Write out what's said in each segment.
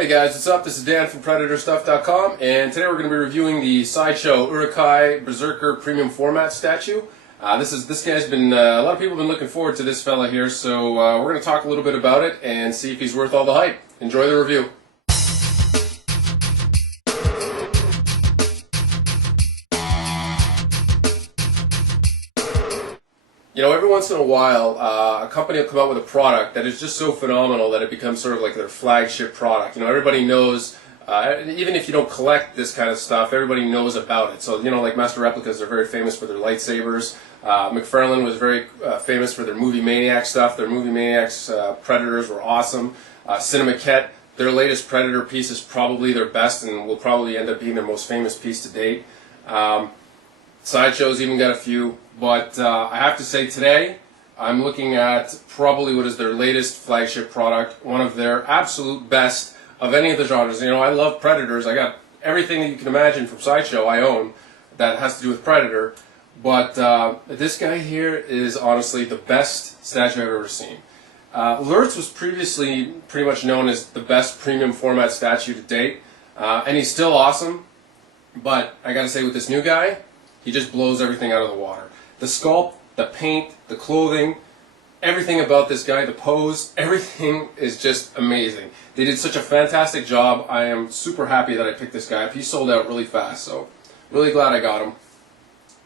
Hey guys, what's up? This is Dan from Predatorstuff.com, and today we're going to be reviewing the Sideshow Uruk-Hai Berserker premium format statue. This guy's been a lot of people have been looking forward to this fella here, so we're going to talk a little bit about it and see if he's worth all the hype. Enjoy the review. You know, every once in a while, a company will come out with a product that is just so phenomenal that it becomes sort of like their flagship product. You know, everybody knows, even if you don't collect this kind of stuff, everybody knows about it. So, you know, like Master Replicas, they're very famous for their lightsabers. McFarlane was very famous for their Movie Maniacs stuff. Their Movie Maniacs Predators were awesome. Cinemaquette, their latest Predator piece is probably their best and will probably end up being their most famous piece to date. Sideshow's even got a few, but I have to say today I'm looking at probably what is their latest flagship product, one of their absolute best of any of the genres. You know, I love Predators. I got everything that you can imagine from Sideshow I own that has to do with Predator, but this guy here is honestly the best statue I've ever seen. Lurtz was previously pretty much known as the best premium format statue to date, and he's still awesome, but I gotta say with this new guy, he just blows everything out of the water. The sculpt, the paint, the clothing, everything about this guy, the pose, everything is just amazing. They did such a fantastic job. I am super happy that I picked this guy up. He sold out really fast, so really glad I got him.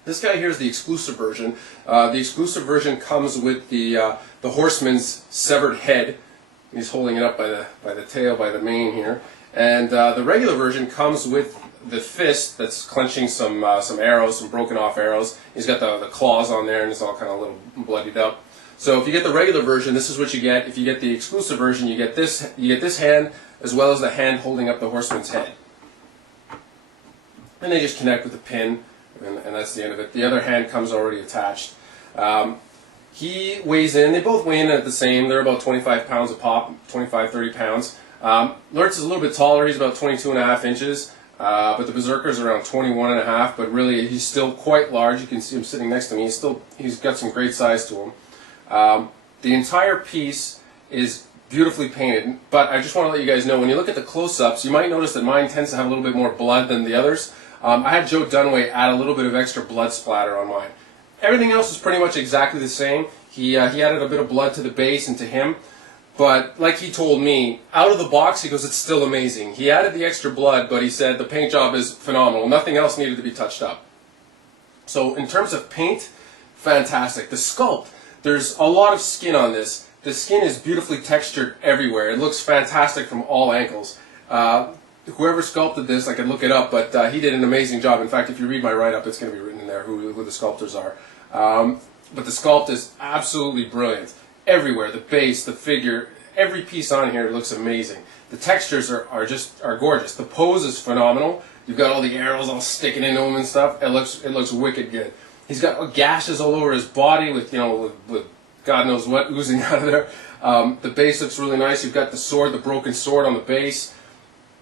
This guy here is the exclusive version. The exclusive version comes with the horseman's severed head. He's holding it up by the tail, by the mane here. And the regular version comes with the fist that's clenching some arrows, some broken off arrows. He's got the claws on there and it's all kind of a little bloodied up. So if you get the regular version, this is what you get. If you get the exclusive version, you get this hand as well as the hand holding up the horseman's head. And they just connect with a pin, and that's the end of it. The other hand comes already attached. He weighs in, they both weigh in at the same. They're about 25 pounds a pop, 25, 30 pounds. Lurtz is a little bit taller, he's about 22.5 inches. But the Berserker's around 21.5, but really he's still quite large. You can see him sitting next to me. He's got some great size to him. The entire piece is beautifully painted, but I just want to let you guys know, when you look at the close-ups, you might notice that mine tends to have a little bit more blood than the others. I had Joe Dunaway add a little bit of extra blood splatter on mine. Everything else is pretty much exactly the same. He added a bit of blood to the base and to him. But like he told me, out of the box, he goes, it's still amazing. He added the extra blood, but he said the paint job is phenomenal. Nothing else needed to be touched up. So in terms of paint, fantastic. The sculpt, there's a lot of skin on this. The skin is beautifully textured everywhere. It looks fantastic from all angles. Whoever sculpted this, I could look it up, but he did an amazing job. In fact, if you read my write-up, it's going to be written in there who the sculptors are. But the sculpt is absolutely brilliant. Everywhere, the base, the figure, every piece on here looks amazing. The textures are gorgeous. The pose is phenomenal. You've got all the arrows all sticking into him and stuff. It looks wicked good. He's got gashes all over his body with God knows what oozing out of there. The base looks really nice. You've got the sword, the broken sword on the base.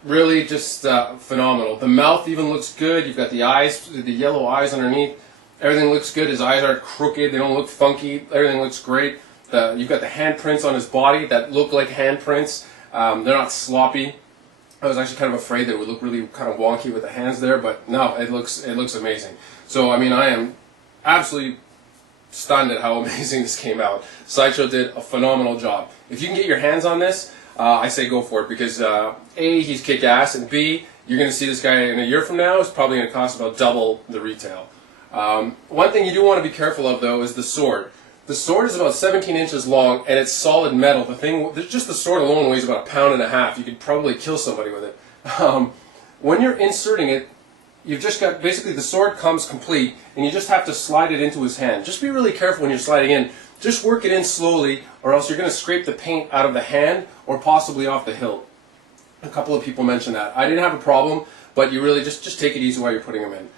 Really just phenomenal. The mouth even looks good. You've got the eyes, the yellow eyes underneath. Everything looks good. His eyes aren't crooked. They don't look funky. Everything looks great. You've got the handprints on his body that look like handprints. They're not sloppy. I was actually kind of afraid that it would look really kind of wonky with the hands there, but no, it looks amazing. So I mean, I am absolutely stunned at how amazing this came out. Sideshow did a phenomenal job. If you can get your hands on this, I say go for it, because A, he's kick-ass, and B, you're going to see this guy in a year from now. It's probably going to cost about double the retail. One thing you do want to be careful of, though, is the sword. The sword is about 17 inches long, and it's solid metal. Just the sword alone weighs about 1.5 pounds. You could probably kill somebody with it. When you're inserting it, you've just got, basically the sword comes complete, and you just have to slide it into his hand. Just be really careful when you're sliding in. Just work it in slowly, or else you're going to scrape the paint out of the hand, or possibly off the hilt. A couple of people mentioned that. I didn't have a problem, but you really just take it easy while you're putting them in.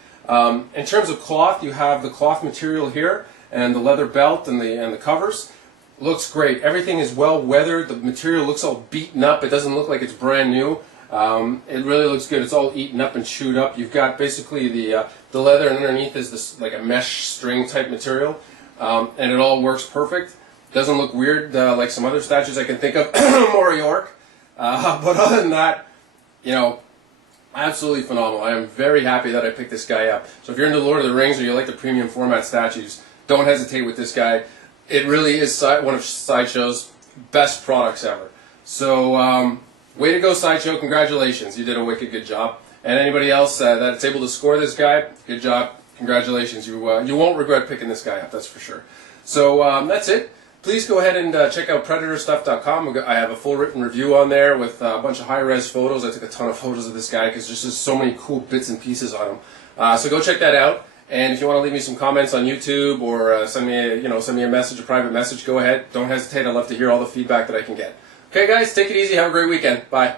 In terms of cloth, you have the cloth material here, and the leather belt and the covers. Looks great. Everything is well weathered. The material looks all beaten up. It doesn't look like it's brand new. It really looks good. It's all eaten up and chewed up. You've got basically the leather, and underneath is this like a mesh string type material, and it all works perfect. Doesn't look weird like some other statues I can think of. Mora York. But other than that, you know, absolutely phenomenal. I am very happy that I picked this guy up. So if you're into Lord of the Rings or you like the premium format statues, don't hesitate with this guy. It really is one of Sideshow's best products ever. So way to go, Sideshow. Congratulations. You did a wicked good job. And anybody else that's able to score this guy, good job. Congratulations. You won't regret picking this guy up, that's for sure. So that's it. Please go ahead and check out Predatorstuff.com. I have a full written review on there with a bunch of high-res photos. I took a ton of photos of this guy because there's just so many cool bits and pieces on him. So go check that out. And if you want to leave me some comments on YouTube or send me a message, a private message, go ahead. Don't hesitate. I'd love to hear all the feedback that I can get. Okay, guys, take it easy. Have a great weekend. Bye.